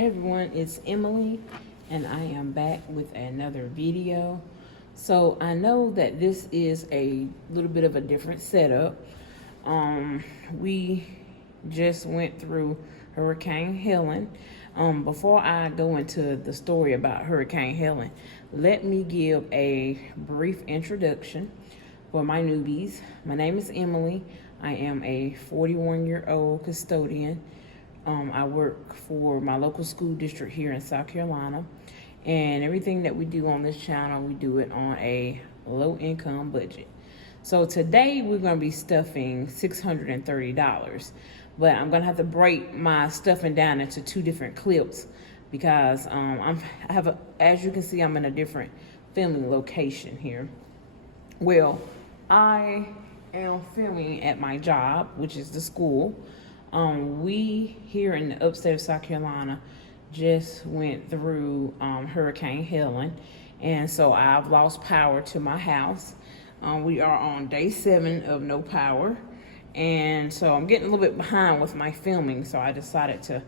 Hey everyone, it's Emily and I am back with another video. So I know that this is a little bit of a different setup. We just went through Hurricane Helen. Before I go into the story about Hurricane Helen, let me give a brief introduction for my newbies. My name is Emily. I am a 41-year-old custodian. I work for my local school district here in South Carolina, and everything that we do on this channel, we do it on a low income budget. So today we're going to be stuffing $630, but I'm going to have to break my stuffing down into two different clips because as you can see, I'm in a different filming location here. Well, I am filming at my job, which is the school. We here in the upstate of South Carolina just went through Hurricane Helen, and so I've lost power to my house. We are on day 7 of no power, and so I'm getting a little bit behind with my filming, so I decided to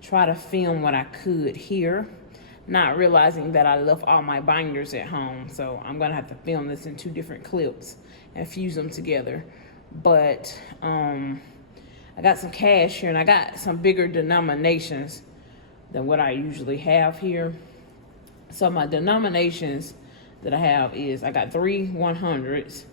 try to film what I could here, not realizing that I left all my binders at home. So I'm gonna have to film this in 2 different clips and fuse them together. But I got some cash here, and I got some bigger denominations than what I usually have here. So my denominations that I have is, I got 3 100s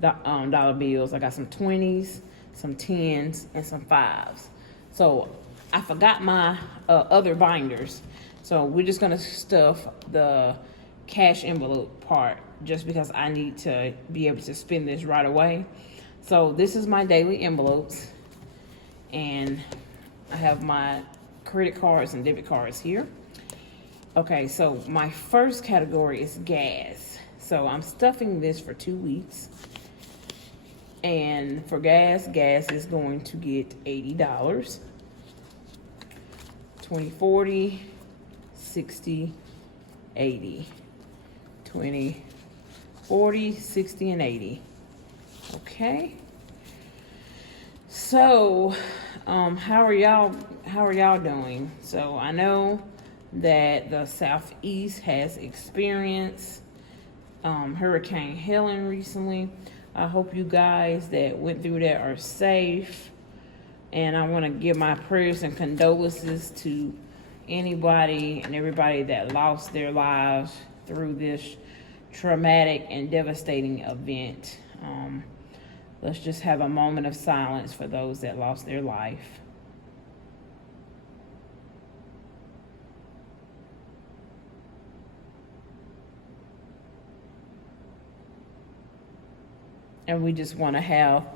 dollar bills. I got some 20s, some 10s, and some 5s. So I forgot my other binders. So we're just gonna stuff the cash envelope part just because I need to be able to spend this right away. So this is my daily envelopes, and I have my credit cards and debit cards here. Okay, so my first category is gas. So I'm stuffing this for 2 weeks. And for gas is going to get $80. 20, 40, 60, 80. 20, 40, 60, and 80. Okay. So, how are y'all doing? So I know that the Southeast has experienced Hurricane Helen recently. I hope you guys that went through that are safe, and I want to give my prayers and condolences to anybody and everybody that lost their lives through this traumatic and devastating event. Let's just have a moment of silence for those that lost their life. And we just want to have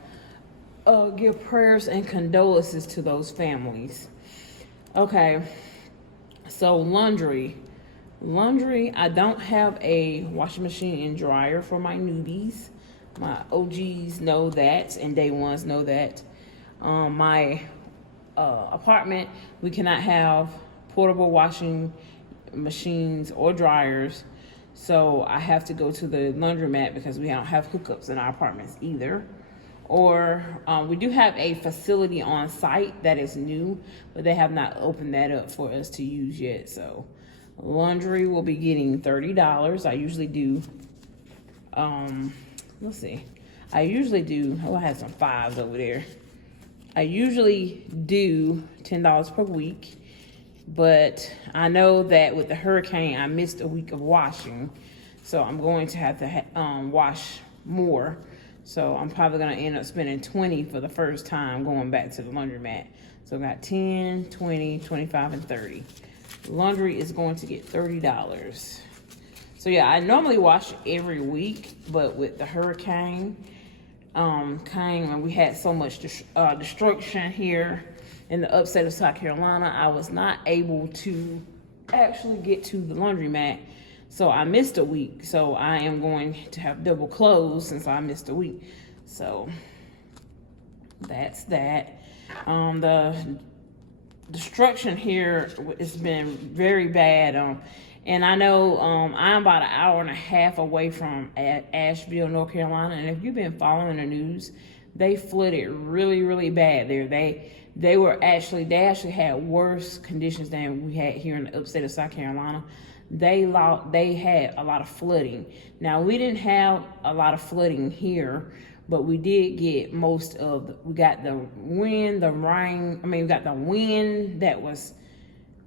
give prayers and condolences to those families. Okay, so laundry, I don't have a washing machine and dryer for my newbies. My OGs know that, and day ones know that. My apartment, we cannot have portable washing machines or dryers, so I have to go to the laundromat because we don't have hookups in our apartments either. Or we do have a facility on site that is new, but they have not opened that up for us to use yet. So laundry will be getting $30. I usually do let's see. I have some 5s over there. I usually do $10 per week, but I know that with the hurricane, I missed a week of washing. So I'm going to have to wash more. So I'm probably gonna end up spending 20 for the first time going back to the laundromat. So I got 10, 20, 25, and 30. Laundry is going to get $30. So yeah, I normally wash every week, but with the hurricane came and we had so much destruction here in the upstate of South Carolina, I was not able to actually get to the laundromat. So I missed a week. So I am going to have double clothes since I missed a week. So that's that. The destruction here has been very bad. And I know I'm about an hour and a half away from Asheville, North Carolina. And if you've been following the news, they flooded really, really bad there. they actually had worse conditions than we had here in the upstate of South Carolina. They had a lot of flooding. Now, we didn't have a lot of flooding here, but we did get we got the wind, the rain. We got the wind that was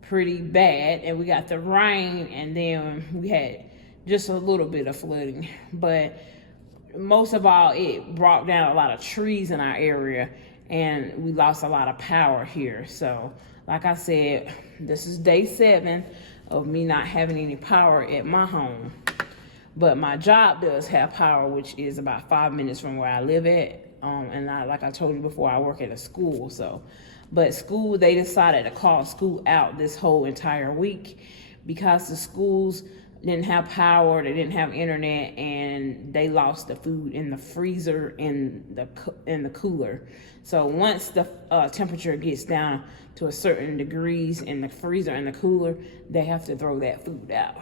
pretty bad, and we got the rain, and then we had just a little bit of flooding. But most of all, it brought down a lot of trees in our area, and we lost a lot of power here. So, like I said, this is day 7 of me not having any power at my home. But my job does have power, which is about 5 minutes from where I live at. And like I told you before, I work at a school. But school, they decided to call school out this whole entire week because the schools didn't have power, they didn't have internet, and they lost the food in the freezer and the cooler. So once the temperature gets down to a certain degrees in the freezer and the cooler, they have to throw that food out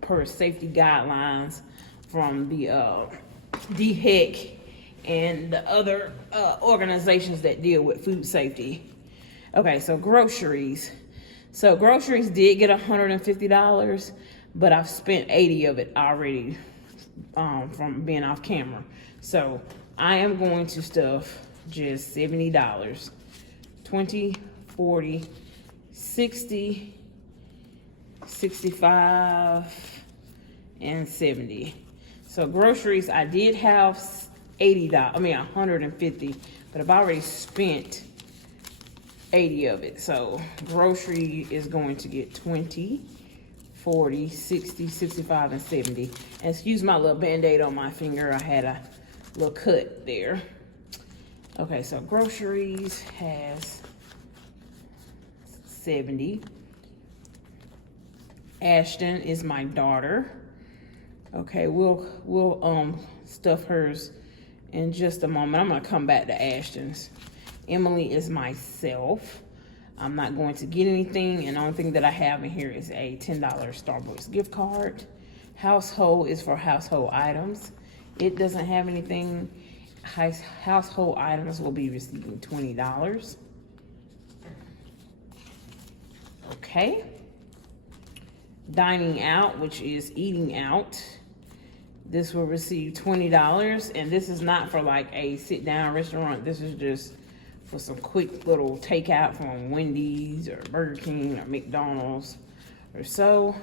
per safety guidelines from the DHEC and the other organizations that deal with food safety. Okay, so groceries. So groceries did get $150, but I've spent 80 of it already from being off camera. So I am going to stuff just $70. 20, 40, 60, 65, and 70. So groceries, I did have $150, but I've already spent 80 of it. So grocery is going to get 20, 40, 60, 65, and 70. And excuse my little band-aid on my finger. I had a little cut there. Okay, so groceries has 70. Ashton is my daughter. Okay, we'll stuff hers in just a moment. I'm gonna come back to Ashton's. Emily is myself. I'm not going to get anything, and the only thing that I have in here is a $10 Starbucks gift card. Household is for household items. It doesn't have anything. Household items will be receiving $20. Okay. Dining out, which is eating out, this will receive $20, and this is not for like a sit-down restaurant. This is just for some quick little takeout from Wendy's or Burger King or McDonald's or so.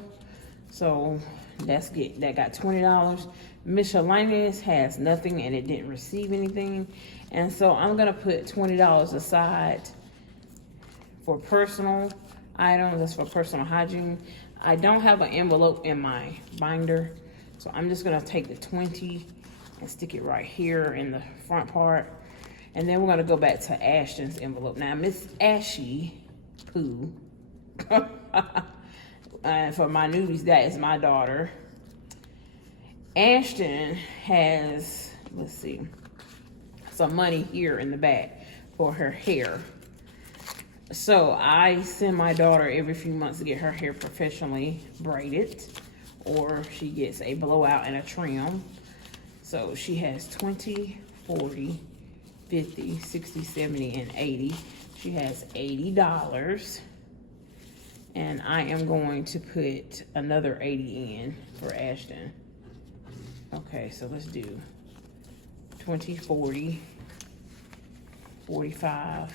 So that got $20. Miscellaneous has nothing, and it didn't receive anything. And so I'm gonna put $20 aside for personal items. That's for personal hygiene. I don't have an envelope in my binder, so I'm just gonna take the 20 and stick it right here in the front part. And then we're gonna go back to Ashton's envelope. Now, Miss Ashy Pooh, and for my newbies, that is my daughter. Ashton has, let's see, some money here in the back for her hair. So I send my daughter every few months to get her hair professionally braided, or she gets a blowout and a trim. So she has 20, 40, 50, 60, 70, and 80. She has $80. And I am going to put another 80 in for Ashton. Okay, so let's do 20, 40, 45,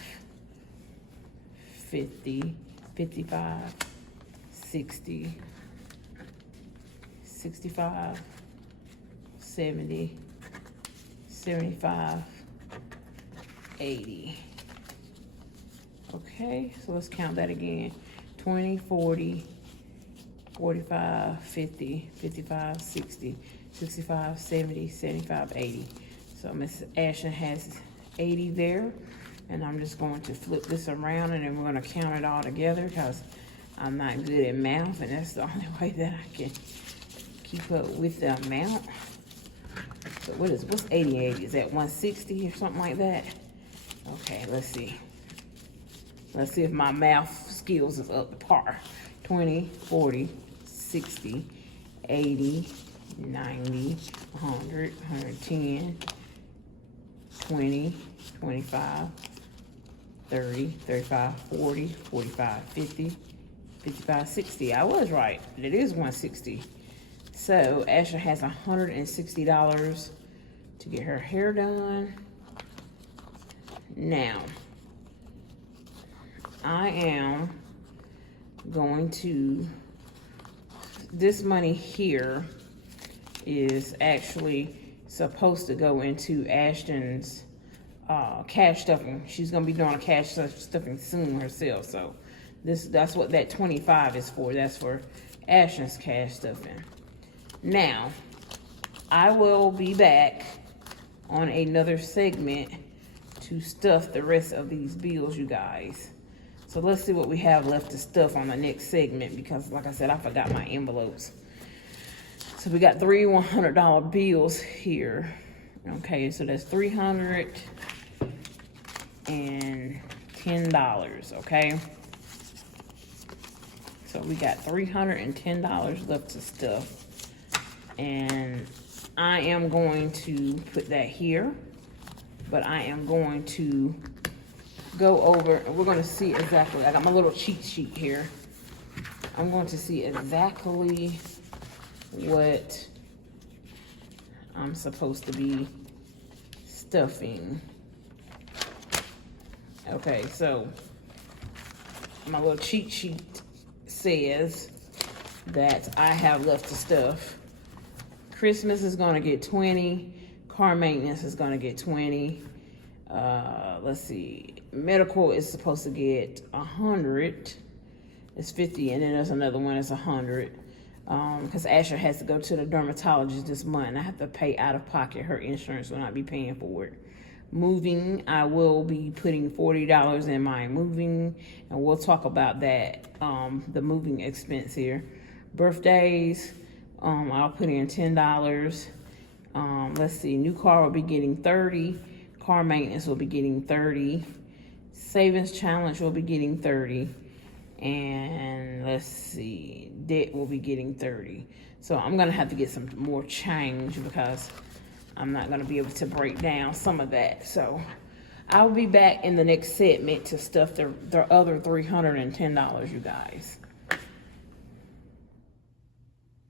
50, 55, 60, 65, 70, 75, 80. Okay, so let's count that again. 20, 40, 45, 50, 55, 60, 65, 70, 75, 80. So Miss Ashton has 80 there. And I'm just going to flip this around, and then we're going to count it all together because I'm not good at math, and that's the only way that I can keep up with the amount. So what's 80? Is that 160 or something like that? Okay, let's see. Let's see if my math skills is up to par. 20, 40, 60, 80, 90, 100, 110, 20, 25, 30, 35, 40, 45, 50, 55, 60. I was right. It is 160. So Ashton has $160 to get her hair done. Now, I am going to, this money here is actually supposed to go into Ashton's cash stuffing. She's gonna be doing a cash stuffing soon herself. So that's what that 25 is for. That's for Ashton's cash stuffing. Now, I will be back on another segment to stuff the rest of these bills, you guys. So let's see what we have left to stuff on the next segment, because like I said, I forgot my envelopes. So we got 3 $100 bills here. Okay, so that's $310, okay? So we got $310 left to stuff. And I am going to put that here, but I am going to go over, and we're going to see exactly, I got my little cheat sheet here. I'm going to see exactly what I'm supposed to be stuffing. Okay, so my little cheat sheet says that I have left to stuff. Christmas is gonna get 20. Car maintenance is gonna get 20. Let's see. Medical is supposed to get 100. It's 50, and then there's another one that's 100. Because Asher has to go to the dermatologist this month. I have to pay out of pocket. Her insurance will not be paying for it. Moving, I will be putting $40 in my moving, and we'll talk about that, the moving expense here. Birthdays, I'll put in $10. Let's see, new car will be getting 30. Car maintenance will be getting 30. Savings challenge will be getting 30. And let's see, debt will be getting 30. So I'm gonna have to get some more change because I'm not gonna be able to break down some of that. So I'll be back in the next segment to stuff the other $310, you guys.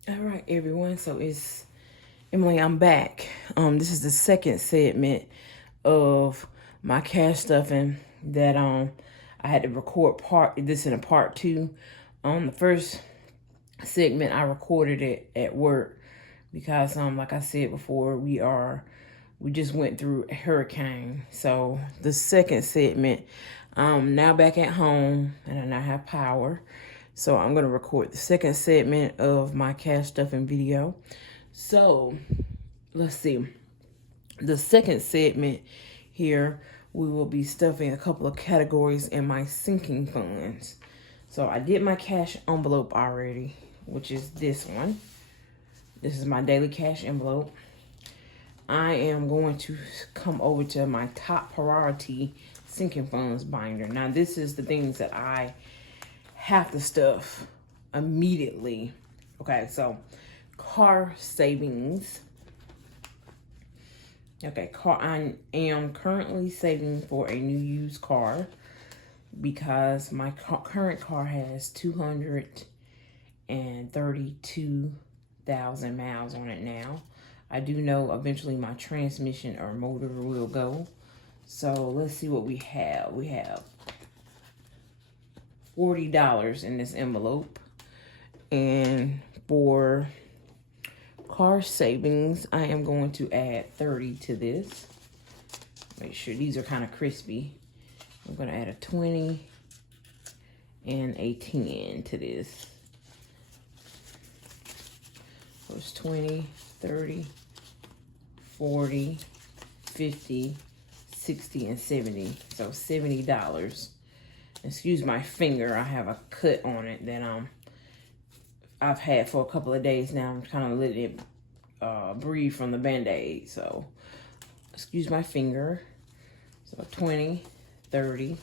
All right, everyone, so it's Emily, I'm back. This is the second segment of my cash stuffing that I had to record this in a part 2. The first segment I recorded it at work because like I said before, we just went through a hurricane. So the second segment, now back at home and I now have power. So I'm gonna record the second segment of my cash stuffing video. So let's see. The second segment here, we will be stuffing a couple of categories in my sinking funds. So I did my cash envelope already, which is this one. This is my daily cash envelope. I am going to come over to my top priority sinking funds binder. Now this is the things that I have to stuff immediately. Okay, so car savings. Okay, I am currently saving for a new used car because my current car has 232,000 miles on it now. I do know eventually my transmission or motor will go. So let's see what we have. We have $40 in this envelope. And for car savings, I am going to add 30 to this. Make sure these are kind of crispy. I'm going to add a 20 and a 10 to this. So it's 20, 30, 40, 50, 60, and 70. So $70. Excuse my finger. I have a cut on it that I've had for a couple of days now. I'm kind of letting it breathe from the Band-Aid. So excuse my finger. So 20, 30,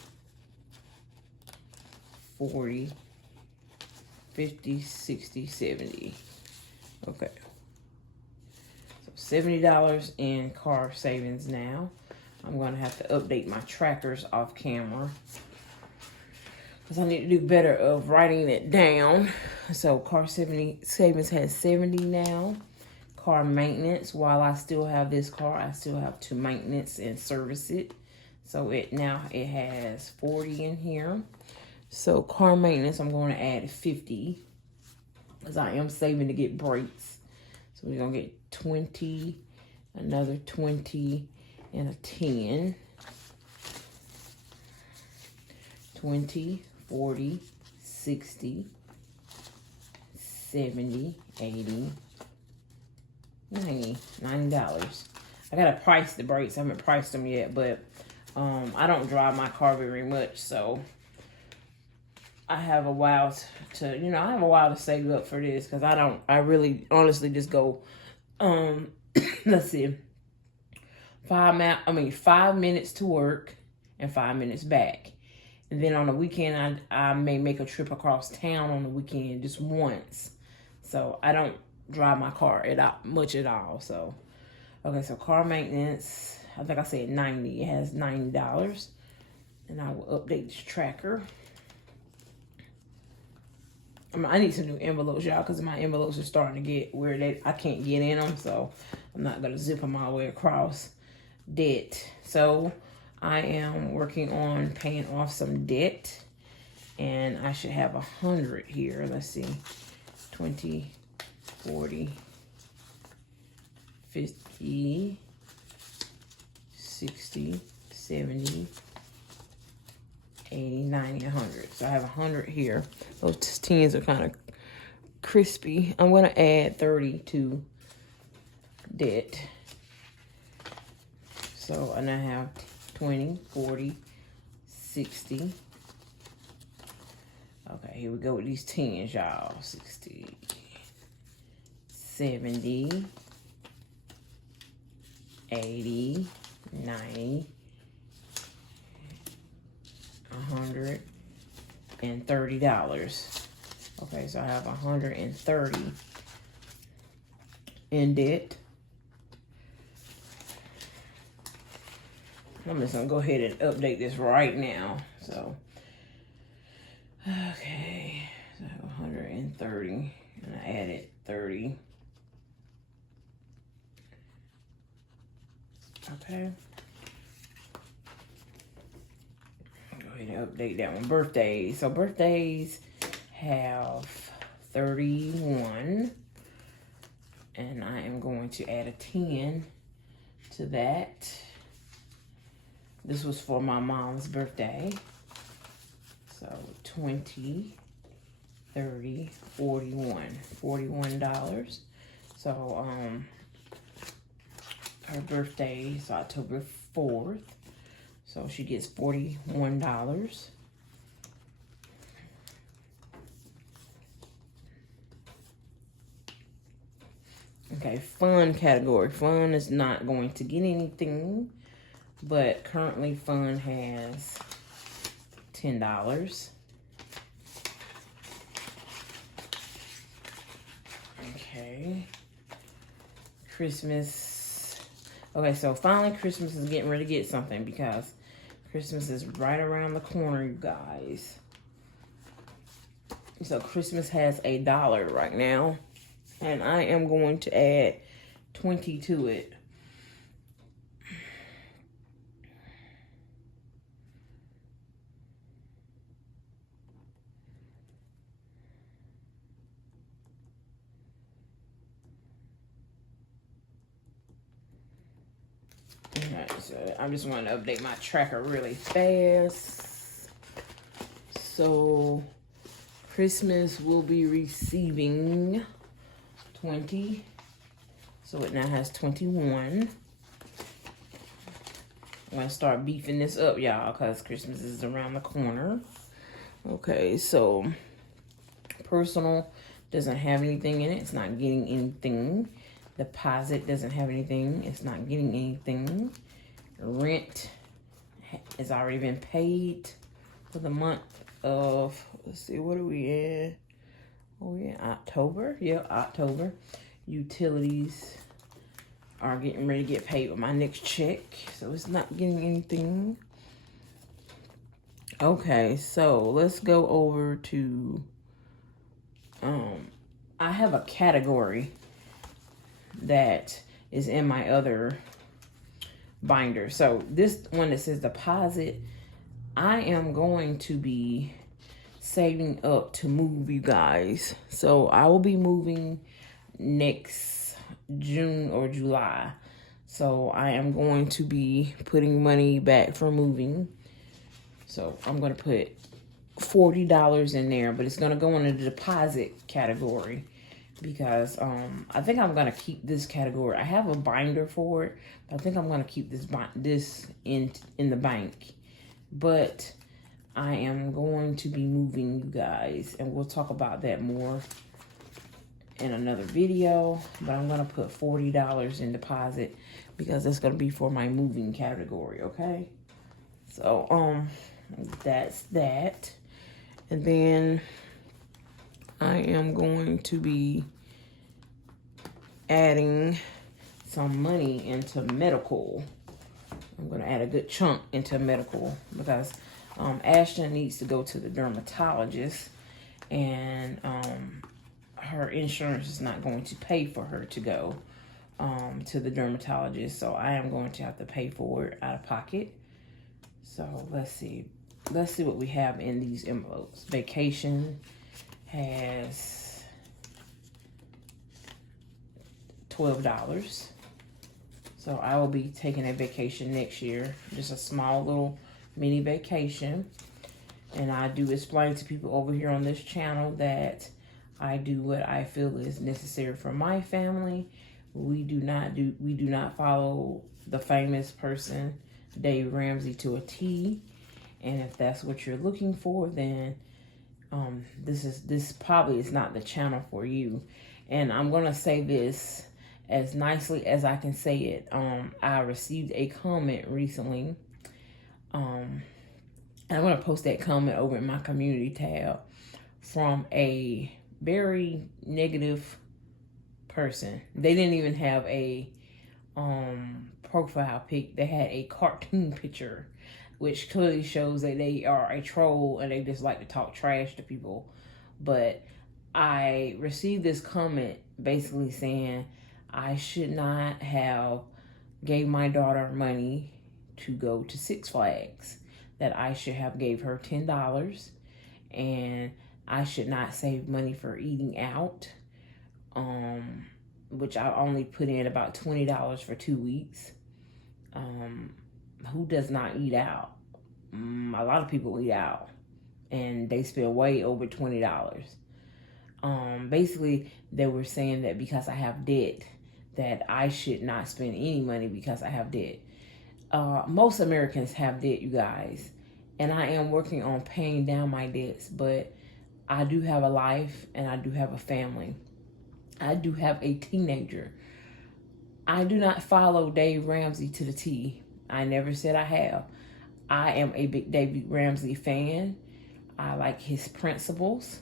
40, 50, 60, 70. Okay. So $70 in car savings now. I'm going to have to update my trackers off camera, because I need to do better of writing it down. So car savings has 70 now. Car maintenance, while I still have this car, I still have to maintenance and service it. So it has 40 in here. So car maintenance, I'm going to add 50, because I am saving to get brakes. So we're going to get 20, another 20, and a 10. 20, 40, 60, 70, 80, 90, $90. I gotta price the brakes. I haven't priced them yet, but I don't drive my car very much, so I have a while to save up for this, because I really honestly just go let's see, 5 minutes to work and 5 minutes back. And then on the weekend, I may make a trip across town on the weekend just once. So I don't drive my car much at all. So, okay, so car maintenance, I think I said 90. It has $90. And I will update this tracker. I need some new envelopes, y'all, because my envelopes are starting to get where I can't get in them. So I'm not going to zip them all the way across. Debt. So I am working on paying off some debt, and I should have 100 here. Let's see, 20, 40, 50, 60, 70, 80, 90, 100. So I have 100 here. Those 10s are kind of crispy. I'm going to add 30 to debt. So, and I have 20, 40, 60. Okay, here we go with these 10s, y'all. 60, 70, 80, 90, 100, and $30. Okay, so I have 130 in debt. I'm just gonna go ahead and update this right now. So, okay, so I have 130, and I added 30. Okay. Go ahead and update that one. Birthdays. So birthdays have 31, and I am going to add a 10 to that. This was for my mom's birthday. So 20, 30, 41, $41. So her birthday is October 4th. So she gets $41. Okay, fun category. Fun is not going to get anything, but currently fun has $10. Okay. Christmas. Okay, so finally Christmas is getting ready to get something, because Christmas is right around the corner, you guys. So Christmas has $1 right now, and I am going to add 20 to it. So I'm just going to update my tracker really fast. So Christmas will be receiving 20. So it now has 21. I'm going to start beefing this up, y'all, because Christmas is around the corner. Okay, so personal doesn't have anything in it. It's not getting anything. Deposit doesn't have anything. It's not getting anything. Rent has already been paid for the month of, let's see, what are we in? Oh, yeah, October. Yeah, October. Utilities are getting ready to get paid with my next check. So it's not getting anything. Okay, so let's go over to, I have a category that is in my other binder. So this one that says deposit, I am going to be saving up to move, you guys. So I will be moving next June or July. So I am going to be putting money back for moving. So I'm going to put $40 in there, but it's going to go in the deposit category because I think I'm going to keep this category. I have a binder for it, but I think I'm going to keep this in the bank. But I am going to be moving, you guys, and we'll talk about that more in another video. But I'm going to put $40 in deposit because it's going to be for my moving category, okay? So, that's that. And then I am going to be adding some money into medical. I'm going to add a good chunk into medical because Ashton needs to go to the dermatologist, and her insurance is not going to pay for her to go to the dermatologist. So I am going to have to pay for it out of pocket. So let's see what we have in these envelopes. Vacation has $12. So I will be taking a vacation next year. Just a small little mini vacation. And I do explain to people over here on this channel that I do what I feel is necessary for my family. We do not follow the famous person Dave Ramsey to a T. And if that's what you're looking for, then this probably is not the channel for you. And I'm gonna say this as nicely as I can say it. I received a comment recently, and I'm gonna post that comment over in my community tab from a very negative person. They didn't even have a profile pic. They had a cartoon picture, which clearly shows that they are a troll and they just like to talk trash to people. But I received this comment basically saying I should not have gave my daughter money to go to Six Flags, that I should have gave her $10, and I should not save money for eating out, which I only put in about $20 for 2 weeks. Who does not eat out? A lot of people eat out, and they spend way over $20. Basically, they were saying that because I have debt, that I should not spend any money because I have debt. Most Americans have debt, you guys, and I am working on paying down my debts, but I do have a life and I do have a family. I do have a teenager. I do not follow Dave Ramsey to the T. I never said I have. I am a big Dave Ramsey fan. I like his principles.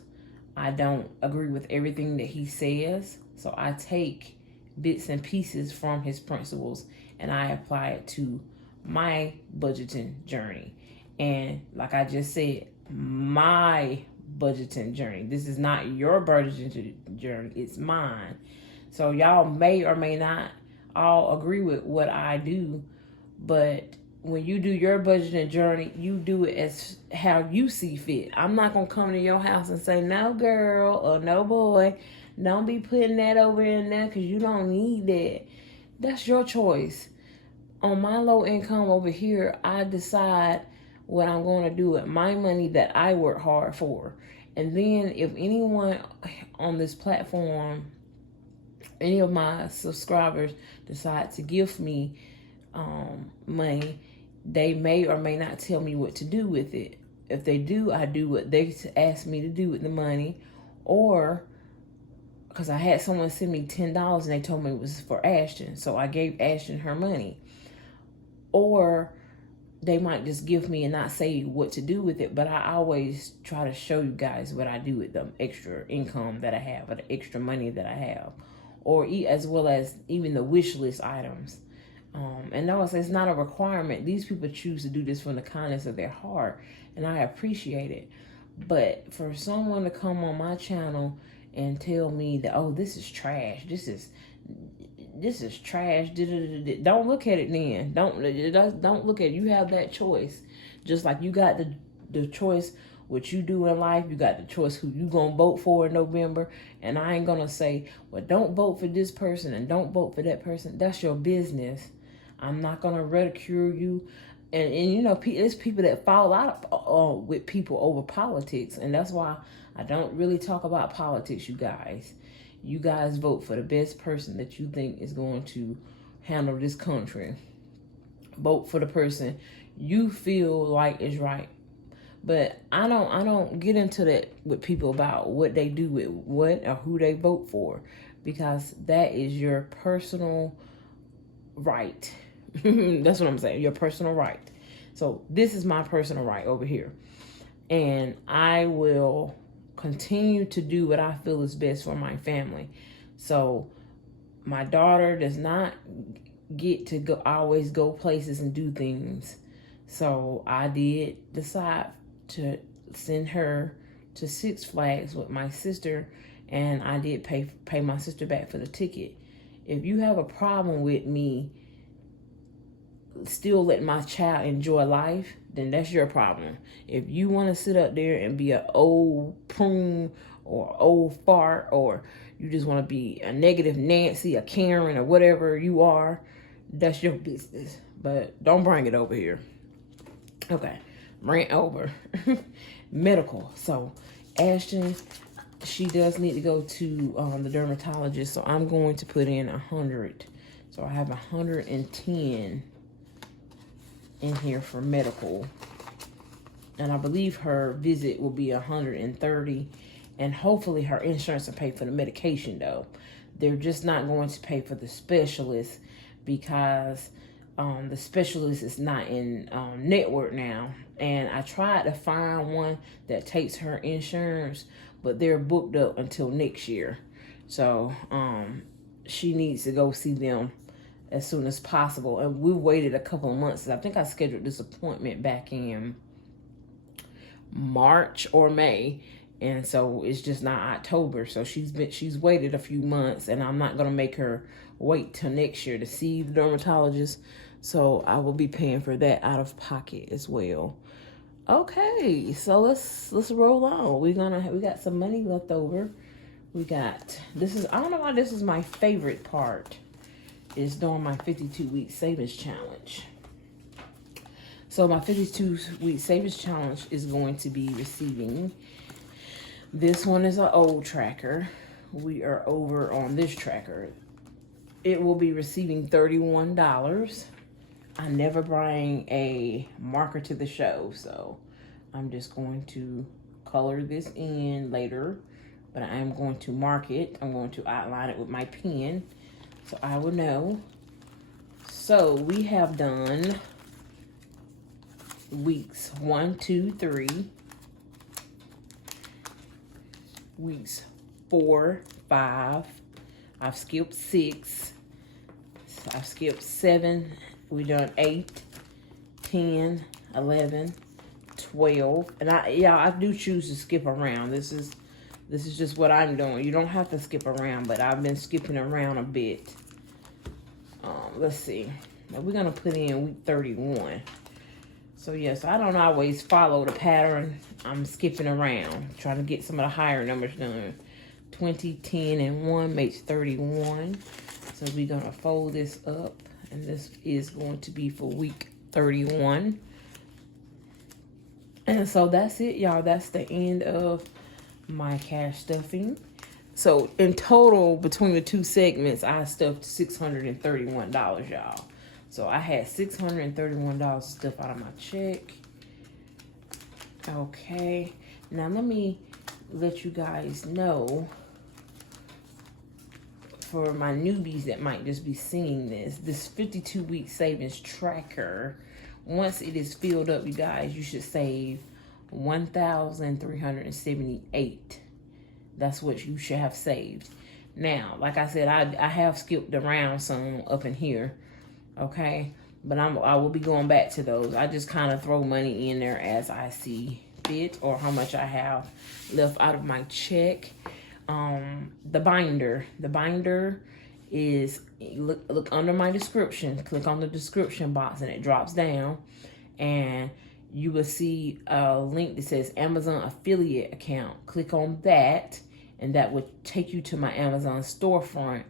I don't agree with everything that he says. So I take bits and pieces from his principles and I apply it to my budgeting journey. And like I just said, my budgeting journey. This is not your budgeting journey. It's mine. So y'all may or may not all agree with what I do, but when you do your budgeting journey, you do it as how you see fit. I'm not going to come to your house and say, no girl or no boy, don't be putting that over in there because you don't need that. That's your choice. On my low income over here, I decide what I'm going to do with my money that I work hard for. And then if anyone on this platform, any of my subscribers decide to give me money, they may or may not tell me what to do with it. If they do, I do what they ask me to do with the money. Or, because I had someone send me $10 and they told me it was for Ashton, so I gave Ashton her money. Or they might just give me and not say what to do with it, but I always try to show you guys what I do with the extra income that I have or the extra money that I have. or as well as even the wish list items. And no, it's not a requirement. These people choose to do this from the kindness of their heart, and I appreciate it. But for someone to come on my channel and tell me that, oh, this is trash, this is trash, don't look at it then. Don't look at it. You have that choice. Just like you got the choice what you do in life, you got the choice who you gonna vote for in November. And I ain't gonna say, well, don't vote for this person and don't vote for that person. That's your business. I'm not gonna ridicule you. And you know, there's people that fall out with people over politics, and that's why I don't really talk about politics, you guys. You guys vote for the best person that you think is going to handle this country. Vote for the person you feel like is right. But I don't get into that with people about what they do with what or who they vote for, because that is your personal right. That's what I'm saying. Your personal right. So this is my personal right over here. And I will continue to do what I feel is best for my family. So my daughter does not get to always go places and do things. So I did decide to send her to Six Flags with my sister, and I did pay my sister back for the ticket. If you have a problem with me still letting my child enjoy life, then that's your problem. If you want to sit up there and be an old prune or old fart, or you just want to be a negative Nancy, a Karen, or whatever you are, that's your business. But don't bring it over here. Okay, rant over. Medical. So Ashton, she does need to go to the dermatologist, so I'm going to put in 100. So I have 110 in here for medical, and I believe her visit will be 130, and hopefully her insurance will pay for the medication. Though they're just not going to pay for the specialist, because the specialist is not in network now, and I tried to find one that takes her insurance, but they're booked up until next year. So she needs to go see them as soon as possible. And we waited a couple of months. I think I scheduled this appointment back in March or May, and so it's just not October. So she's waited a few months, and I'm not gonna make her wait till next year to see the dermatologist. So I will be paying for that out of pocket as well. Okay, so let's roll on. We got some money left over. We got I don't know why this is my favorite part, is doing my 52-week savings challenge. So my 52-week savings challenge is going to be receiving, this one is an old tracker. We are over on this tracker. It will be receiving $31. I never bring a marker to the show, so I'm just going to color this in later, but I am going to mark it. I'm going to outline it with my pen, so I will know. So we have done weeks 1, 2, 3, weeks 4, 5. I've skipped 6. I've skipped 7. We done 8, 10, 11, 12, and I do choose to skip around. This is just what I'm doing. You don't have to skip around, but I've been skipping around a bit. Let's see. Now we're gonna put in week 31. So yes, I don't always follow the pattern. I'm skipping around, trying to get some of the higher numbers done. 20, 10, and 1 makes 31. So we're gonna fold this up, and this is going to be for week 31. And so that's it, y'all. That's the end of my cash stuffing. So in total, between the two segments, I stuffed $631, y'all. So I had $631 stuff out of my check. Okay. Now let me let you guys know, for my newbies that might just be seeing this 52-week savings tracker, once it is filled up, you guys, you should save $1,378. That's what you should have saved. Now, like I said, I have skipped around some up in here, okay? But I will be going back to those. I just kind of throw money in there as I see fit, or how much I have left out of my check. The binder is, look under my description, click on the description box, and it drops down, and you will see a link that says Amazon affiliate account. Click on that, and that would take you to my Amazon storefront.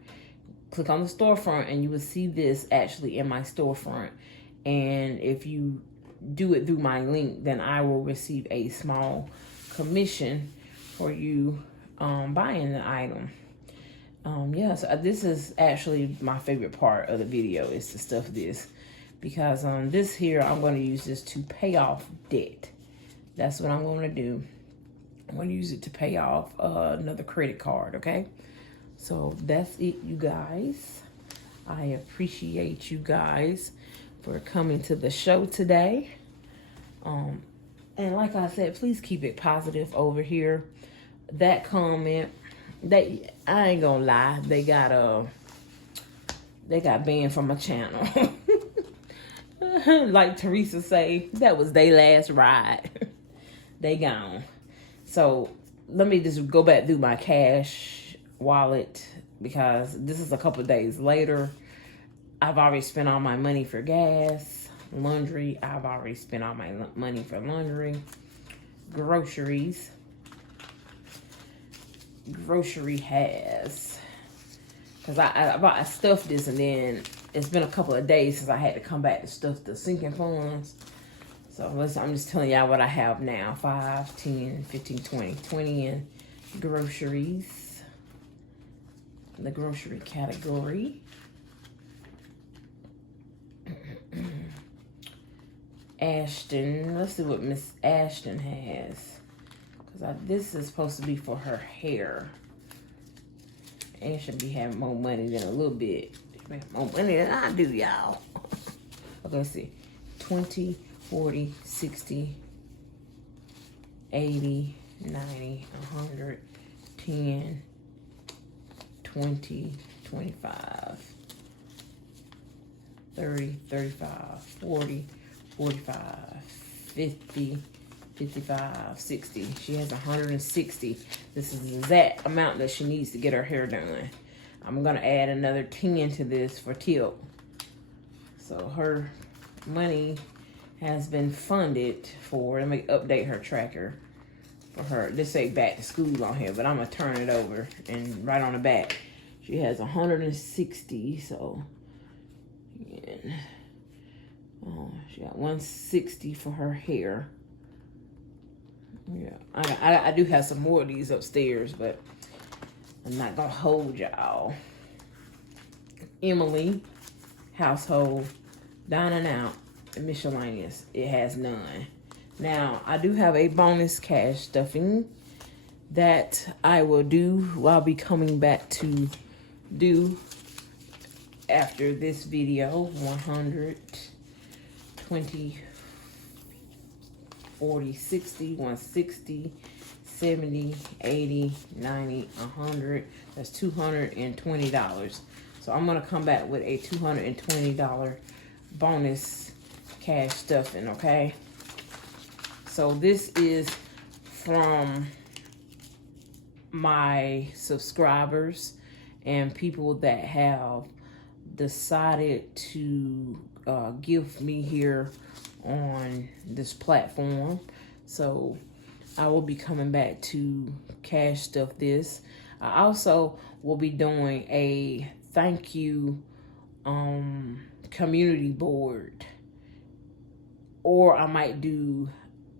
Click on the storefront, and you will see this actually in my storefront. And if you do it through my link, then I will receive a small commission for you buying the item. Yeah, so this is actually my favorite part of the video, is to stuff this, because this here, I'm going to use this to pay off debt. That's what I'm going to do. I'm going to use it to pay off another credit card, okay? So that's it, you guys. I appreciate you guys for coming to the show today. And like I said, please keep it positive over here. That comment, I ain't gonna lie, they got banned from my channel. Like Teresa say, that was their last ride. They gone. So let me just go back through my cash wallet, because this is a couple of days later. I've already spent all my money for gas, laundry. I've already spent all my money for laundry, groceries. Grocery has, because I stuffed this, and then it's been a couple of days since I had to come back to stuff the sinking funds. So I'm just telling y'all what I have now. 5, 10, 15, 20. 20 in groceries. The grocery category. Ashton. Let's see what Miss Ashton has. Because this is supposed to be for her hair. And should be having more money than a little bit. She have more money than I do, y'all. Okay, let's see. 20, 40, 60, 80, 90, 100, 10, 20, 25, 30, 35, 40, 45, 50, 55, 60. She has 160. This is the exact amount that she needs to get her hair done. I'm going to add another 10 to this for tip. So her money has been funded for, let me update her tracker for her. This say back to school on here, but I'm going to turn it over, and right on the back, she has 160. So, again, she got 160 for her hair. Yeah, I do have some more of these upstairs, but I'm not gonna hold y'all. Emily, household, down and out, and miscellaneous. It has none. Now, I do have a bonus cash stuffing that I will do. I'll be coming back to do after this video. 120, 40, 60, 160, 70, 80, 90, 100. That's $220. So I'm going to come back with a $220 bonus cash stuffing, okay? So this is from my subscribers and people that have decided to give me here on this platform. So I will be coming back to cash stuff this. I also will be doing a thank you community board, or I might do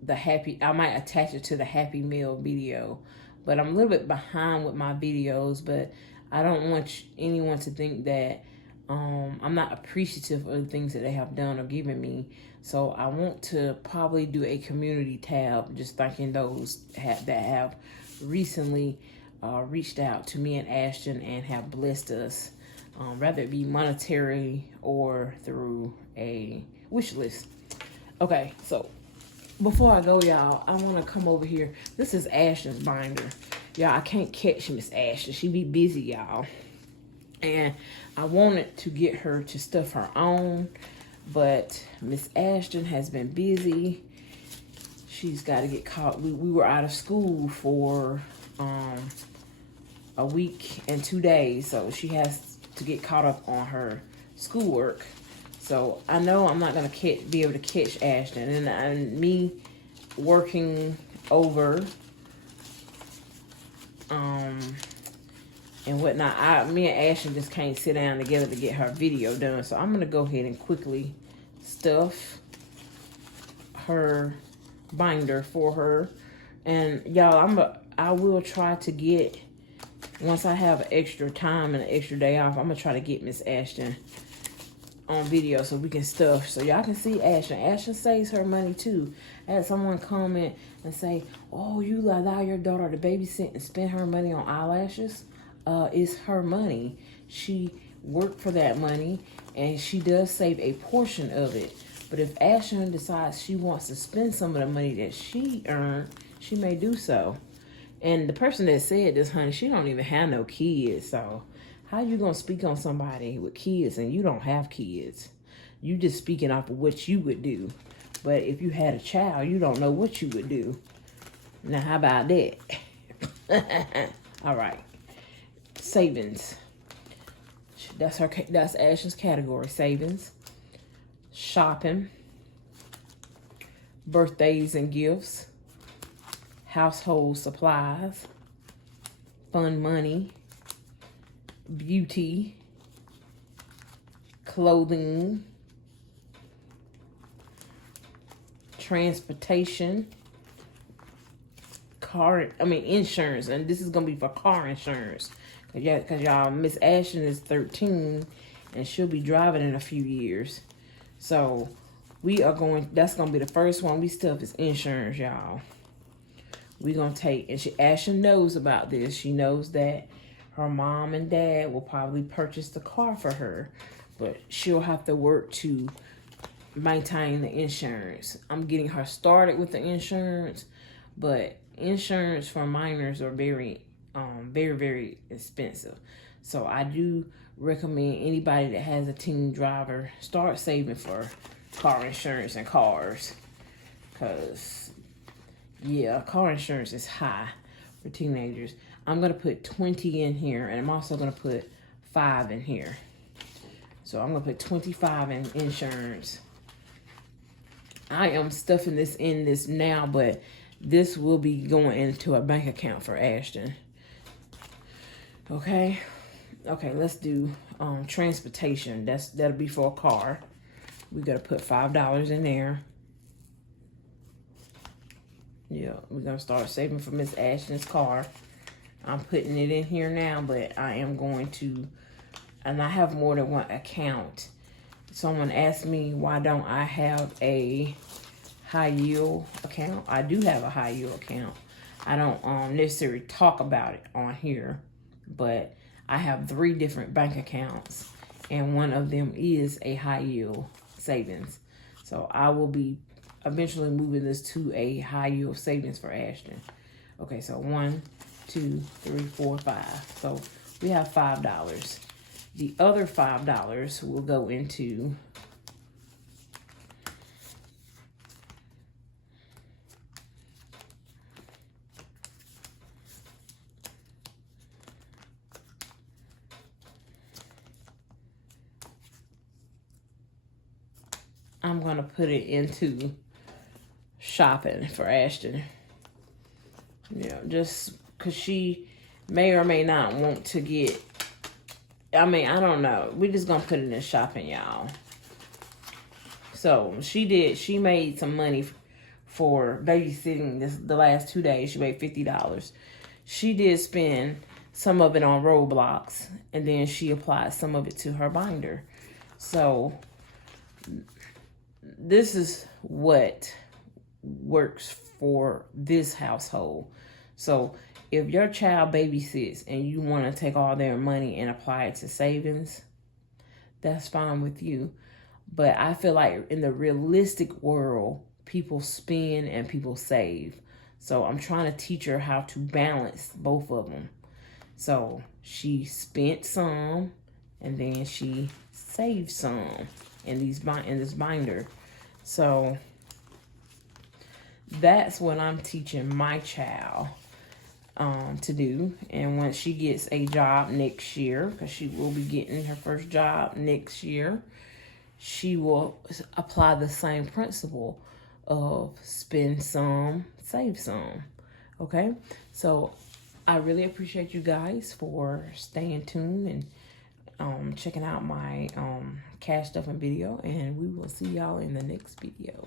I might attach it to the Happy Meal video. But I'm a little bit behind with my videos, but I don't want anyone to think that I'm not appreciative of the things that they have done or given me. So I want to probably do a community tab, just thanking those that have recently reached out to me and Ashton and have blessed us, rather it be monetary or through a wish list. Okay, so before I go, y'all, I want to come over here. This is Ashton's binder. Y'all, I can't catch Miss Ashton. She be busy, y'all. And I wanted to get her to stuff her own, but Miss Ashton has been busy. She's got to get caught. We were out of school for a week and 2 days, so she has to get caught up on her schoolwork. So I know I'm not gonna be able to catch Ashton, and me working over and whatnot. Me and Ashton just can't sit down together to get her video done. So I'm gonna go ahead and quickly stuff her binder for her. And y'all, I will try to get, once I have extra time and an extra day off, I'm gonna try to get Miss Ashton on video so we can stuff, so y'all can see Ashton. Ashton saves her money too. I had someone comment and say, oh, you allow your daughter to babysit and spend her money on eyelashes? It's her money. She worked for that money, and she does save a portion of it. But if Ashton decides she wants to spend some of the money that she earned, she may do so. And the person that said this, honey, she don't even have no kids. So how you gonna speak on somebody with kids and you don't have kids? You just speaking off of what you would do. But if you had a child, you don't know what you would do. Now, how about that? All right. Savings. That's Ashton's category. Savings, shopping, birthdays and gifts, household supplies, fun money, beauty, clothing, transportation, insurance. And this is going to be for car insurance. Because y'all, Miss Ashton is 13 and she'll be driving in a few years. So that's going to be the first one we stuff is insurance, y'all. We're going to take, and Ashton knows about this. She knows that her mom and dad will probably purchase the car for her, but she'll have to work to maintain the insurance. I'm getting her started with the insurance, but insurance for minors are very, very expensive. So I do recommend anybody that has a teen driver start saving for car insurance and cars, because yeah, car insurance is high for teenagers. I'm going to put 20 in here, and I'm also going to put 5 in here. So I'm going to put 25 in insurance. I am stuffing this in this now, but this will be going into a bank account for Ashton. Okay, let's do transportation. That'll be for a car. We got to put $5 in there. Yeah, we're going to start saving for Miss Ashton's car. I'm putting it in here now, but I am going to, and I have more than one account. Someone asked me, why don't I have a high yield account? I do have a high yield account. I don't necessarily talk about it on here, but I have 3 different bank accounts, and one of them is a high yield savings. So I will be eventually moving this to a high yield savings for Ashton. Okay, so 1, 2, 3, 4, 5. So we have $5. The other $5 will go into I'm going to put it into shopping for Ashton. Yeah, just because she may or may not want to get, I don't know. We're just going to put it in shopping, y'all. So she made some money for babysitting the last 2 days. She made $50. She did spend some of it on Roblox, and then she applied some of it to her binder. So this is what works for this household. So if your child babysits and you want to take all their money and apply it to savings, that's fine with you. But I feel like in the realistic world, people spend and people save. So I'm trying to teach her how to balance both of them. So she spent some, and then she saved some in this binder. So that's what I'm teaching my child to do. And when she gets a job next year, because she will be getting her first job next year, she will apply the same principle of spend some, save some. Okay, so I really appreciate you guys for staying tuned and checking out my cash stuffing video, and we will see y'all in the next video.